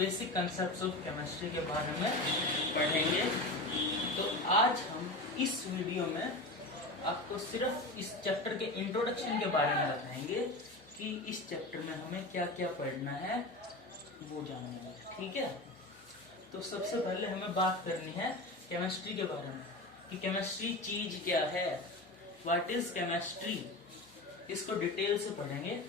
Basic concepts of chemistry के बारे में पढ़ेंगे। तो आज हम इस वीडियो में आपको सिर्फ इस चैप्टर के इंट्रोडक्शन के बारे में बताएंगे कि इस चैप्टर में हमें क्या क्या पढ़ना है वो जानेंगे, ठीक है। तो सबसे पहले हमें बात करनी है केमिस्ट्री के बारे में कि केमिस्ट्री चीज क्या है, व्हाट इज केमिस्ट्री, इसको डिटेल से पढ़ेंगे।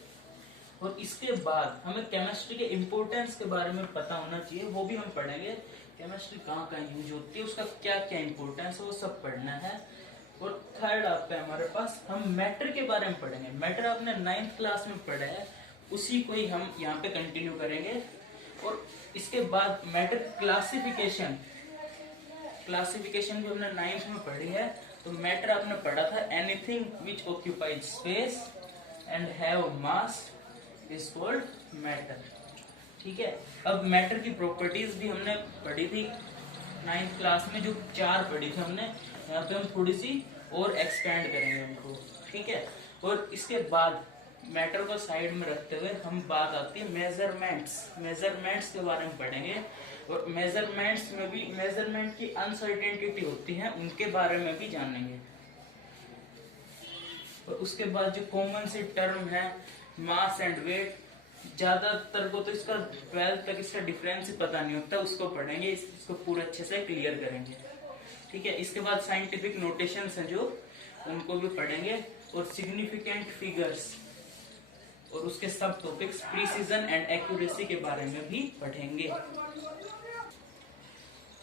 और इसके बाद हमें केमिस्ट्री के इम्पोर्टेंस के बारे में पता होना चाहिए, वो भी हम पढ़ेंगे। केमिस्ट्री कहाँ कहाँ यूज होती है, उसका क्या क्या इम्पोर्टेंस है, वो सब पढ़ना है। और थर्ड आपका हमारे पास हम मैटर के बारे में पढ़ेंगे। मैटर आपने 9th क्लास में पढ़ा है, उसी को ही हम यहाँ पे कंटिन्यू करेंगे। और इसके बाद मैटर क्लासिफिकेशन भी हमने 9th में पढ़ी है। तो मैटर आपने पढ़ा था, anything which occupies space and have mass is called matter, ठीक है। अब मैटर की प्रॉपर्टीज भी हमने पढ़ी थी 9th क्लास में, जो 4 पढ़ी थी हमने। यहाँ पे हम थोड़ी सी और एक्सपेंड करेंगे उनको, ठीक है। और इसके बाद मैटर को साइड में रखते हुए हम बात आती है मेजरमेंट्स के बारे में पढ़ेंगे। और मेजरमेंट्स में भी मेजरमेंट की अनसर्टेनिटी होती है, उनके बारे में भी जानेंगे। और उसके बाद जो कॉमन सी टर्म है मास एंड वेट, ज्यादातर को तो इसका 12th तक इसका डिफरेंस ही पता नहीं होता, उसको पढ़ेंगे, इसको पूरा अच्छे से क्लियर करेंगे, ठीक है। इसके बाद साइंटिफिक नोटेशंस हैं जो, उनको भी पढ़ेंगे। और सिग्निफिकेंट फिगर्स और उसके सब टॉपिक्स प्रिसीजन एंड एक्यूरेसी के बारे में भी पढ़ेंगे।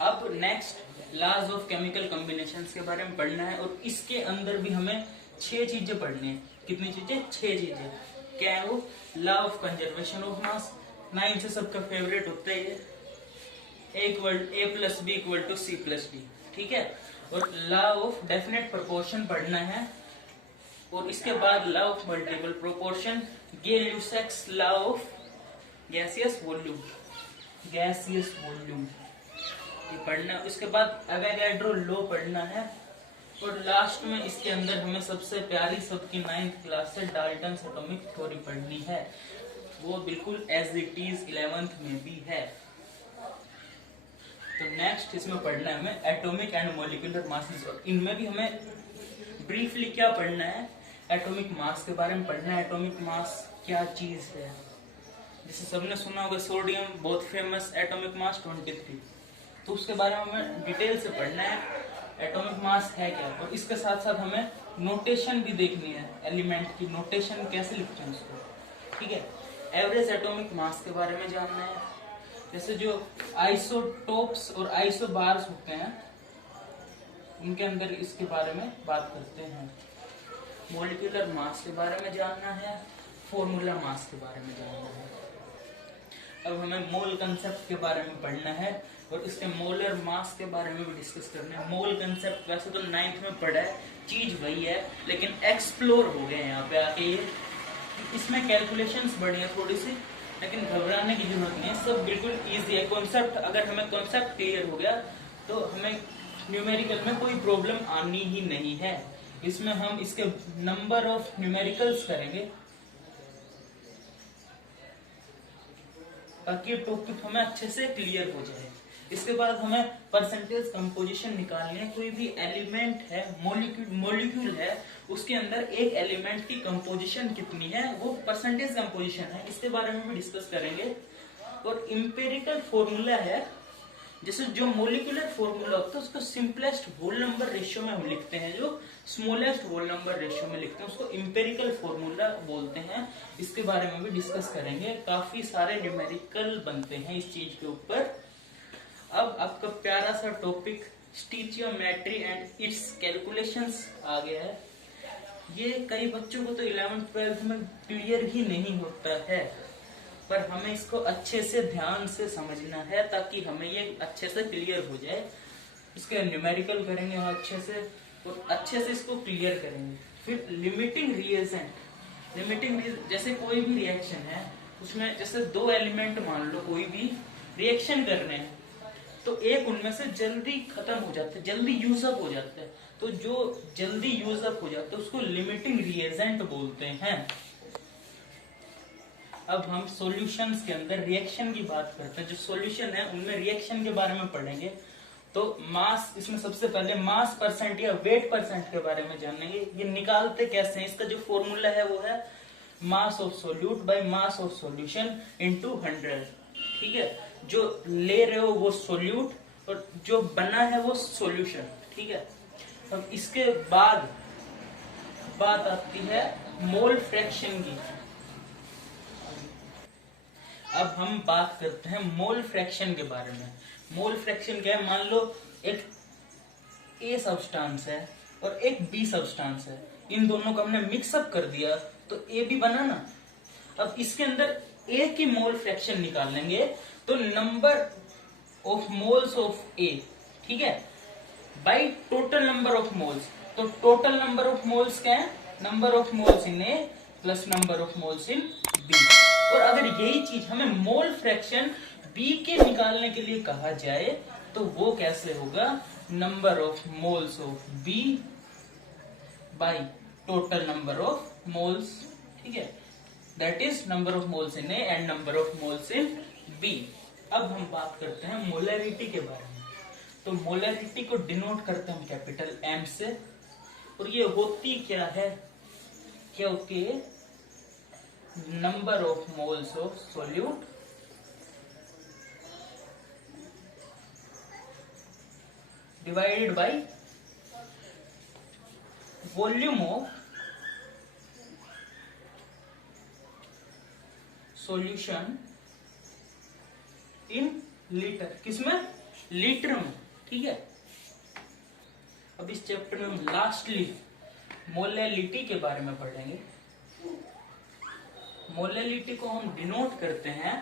अब next laws of chemical combinations के बारे में पढ़ना है। और इसके अंदर भी हमें 6 चीजें पढ़नी है। कितनी चीजें? 6 चीजें। क्या है वो? Law of conservation of mass, 9 से सबका फेवरेट होता है ये, A+B=C+D, ठीक है। और लॉ ऑफ डेफिनेट प्रोपोर्शन पढ़ना है। और इसके बाद law of multiple proportion, Gay Lussac's law of gaseous volume ये पढ़ना है। उसके बाद एवोगाड्रो लॉ पढ़ना है। और लास्ट में इसके अंदर हमें सबसे प्यारी सबकी 9th क्लास से डाल्टन्स एटॉमिक थ्योरी पढ़नी है, वो बिल्कुल एज इट इज 11th में भी है। तो नेक्स्ट इसमें पढ़ना है हमें एटॉमिक एंड मॉलिक्यूलर मासेस। और इनमें भी हमें ब्रीफली क्या पढ़ना है, एटॉमिक मास के बारे में पढ़ना है। एटॉमिक मास क्या चीज है, जैसे सबने सुना होगा सोडियम बहुत फेमस, एटॉमिक मास 23, तो उसके बारे में हमें डिटेल से पढ़ना है एटॉमिक मास है क्या। और इसके साथ साथ हमें नोटेशन भी देखनी है, एलिमेंट की नोटेशन कैसे लिखते हैं उसको, ठीक है। एवरेज एटॉमिक मास के बारे में जानना है, जैसे जो आइसोटोप्स और आइसोबार्स होते हैं उनके अंदर इसके बारे में बात करते हैं। मॉलिक्यूलर मास के बारे में जानना है, फॉर्मूला मास के बारे में जानना है। अब हमें मोल कंसेप्ट के बारे में पढ़ना है और इसके मोलर मास के बारे में भी डिस्कस करना है। मोल कंसेप्ट वैसे तो 9th में पढ़ा है, चीज वही है, लेकिन एक्सप्लोर हो गए यहाँ पे आके ये। इसमें कैलकुलेशंस बढ़ी है थोड़ी सी, लेकिन घबराने की जरूरत नहीं है, सब बिल्कुल इजी है। कॉन्सेप्ट, अगर हमें कॉन्सेप्ट क्लियर हो गया तो हमें न्यूमेरिकल में कोई प्रॉब्लम आनी ही नहीं है। इसमें हम इसके नंबर ऑफ न्यूमेरिकल्स करेंगे ताकि टॉपिक हमें अच्छे से क्लियर हो जाए। इसके बाद हमें परसेंटेज कंपोजिशन निकालनी है। कोई भी एलिमेंट है, मॉलिक्यूल है, उसके अंदर एक एलिमेंट की कंपोजिशन कितनी है, वो परसेंटेज कंपोजिशन है, इसके बारे में भी डिस्कस करेंगे। और इंपेरिकल फॉर्मूला है, जैसे जो मॉलिक्यूलर फॉर्मूला होता है उसको सिंपलेस्ट होल नंबर रेशियो में हम लिखते हैं, जो स्मॉलेस्ट होल नंबर रेशियो में लिखते हैं, उसको इंपेरिकल फॉर्मूला बोलते हैं। इसके बारे में भी डिस्कस करेंगे। काफी सारे न्यूमेरिकल बनते हैं इस चीज के ऊपर। अब आपका प्यारा सा टॉपिक स्टिचियोमेट्री एंड इट्स कैलकुलेशंस आ गया है। ये कई बच्चों को तो 11th 12th में क्लियर ही नहीं होता है, पर हमें इसको अच्छे से ध्यान से समझना है ताकि हमें ये अच्छे से क्लियर हो जाए। इसके न्यूमेरिकल करेंगे हम अच्छे से और अच्छे से इसको क्लियर करेंगे। फिर लिमिटिंग रिएजेंट, जैसे कोई भी रिएक्शन है उसमें जैसे 2 एलिमेंट मान लो कोई भी रिएक्शन कर रहे हैं, तो एक उनमें से जल्दी खत्म हो जाता है, जल्दी यूज अप हो जाता है। तो जो जल्दी यूज अप हो जाता है उसको लिमिटिंग रिएजेंट बोलते हैं। अब हम सॉल्यूशंस के अंदर रिएक्शन की बात करते हैं। जो सॉल्यूशन है उनमें रिएक्शन के बारे में पढ़ेंगे। तो मास, इसमें सबसे पहले मास परसेंट या वेट परसेंट के बारे में जानेंगे। ये निकालते कैसे हैं, इसका जो फॉर्मूला है वो है mass of solute by mass of solution into 100। ठीक है, जो ले रहे हो वो सोल्यूट और जो बना है वो सॉल्यूशन। ठीक है, अब इसके बाद बात आती है मोल फ्रैक्शन की। अब हम बात करते हैं मोल फ्रैक्शन के बारे में। मोल फ्रैक्शन क्या है, मान लो एक ए सब्सटेंस है और एक बी सब्सटेंस है, इन दोनों को हमने मिक्सअप कर दिया तो ए भी बना ना। अब इसके अंदर ए की मोल फ्रैक्शन निकाल लेंगे तो number of moles of A, ठीक है, by total number of moles. तो टोटल नंबर ऑफ मोल्स क्या है, number of moles in A plus number of moles in B. और अगर यही चीज हमें मोल फ्रैक्शन बी के निकालने के लिए कहा जाए तो वो कैसे होगा, number of moles of B by total number of moles. ठीक है, that is number of moles in A and number of moles in B. अब हम बात करते हैं मोलैरिटी के बारे में। तो मोलैरिटी को डिनोट करते हैं कैपिटल एम से, और ये होती क्या है, क्या होती है, number of moles of solute divided by volume of solution in litre. किसमें, लीटर में। ठीक है, अब इस चैप्टर में हम लास्टली मोलैलिटी के बारे में पढ़ेंगे। मोलैलिटी को हम डिनोट करते हैं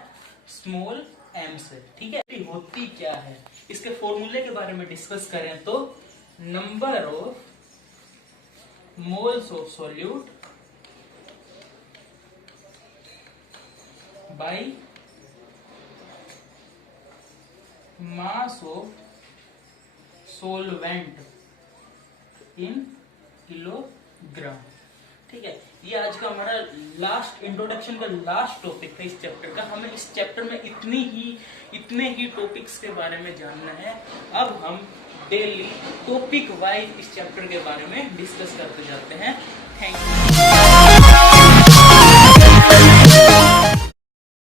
स्मॉल एम से। ठीक है, होती क्या है, इसके फॉर्मूले के बारे में डिस्कस करें तो number of moles of solute by mass of solvent in kilogram. ठीक है, ये आज का हमारा लास्ट इंट्रोडक्शन का लास्ट टॉपिक था इस चैप्टर का। हमें इस चैप्टर में इतने ही टॉपिक्स के बारे में जानना है। अब हम डेली टॉपिक वाइज इस चैप्टर के बारे में डिस्कस करते जाते हैं। Thank you.